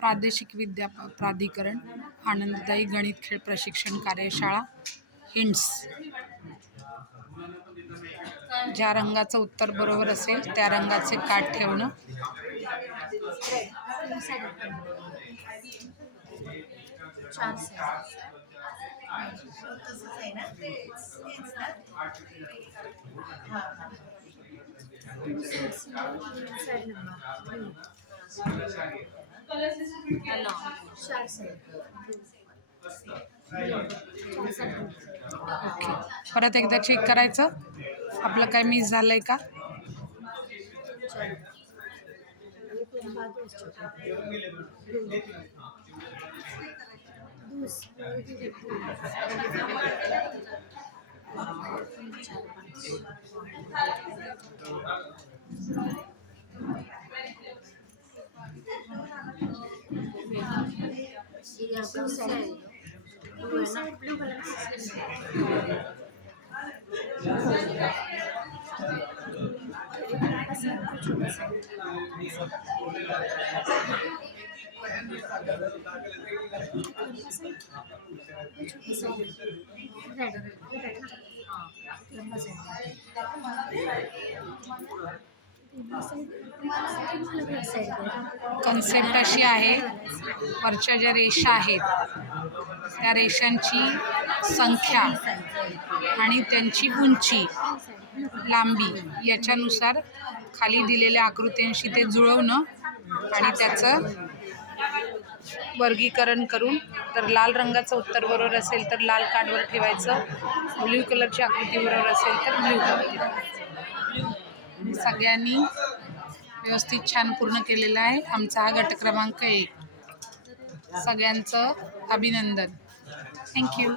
प्रादेशिक विद्या प्राधिकरण, आनंददायी गणित खेळ प्रशिक्षण कार्यशाळा, हिंट्स. ज्या रंगाचं उत्तर बरोबर असेल त्या रंगाचे कार्ड ठेवणं. ओके, परत एकदा चेक करायचं आपलं काय मिस झालंय का. कन्सेप्ट अशी आहे, वरच्या ज्या रेषा आहेत त्या रेषांची संख्या आणि त्यांची उंची, लांबी याच्यानुसार खाली दिलेल्या आकृत्यांशी ते जुळवणं आणि त्याचं वर्गीकरण करून, तर लाल रंगाचं उत्तर बरोबर असेल तर लाल कार्डवर ठेवायचं, ब्ल्यू कलरची आकृती बरोबर असेल तर ब्ल्यू कलर. सगळ्यांनी व्यवस्थित छान पूर्ण केलेला आहे. आमचा हा गट क्रमांक 1. सगळ्यांचं अभिनंदन. थँक्यू.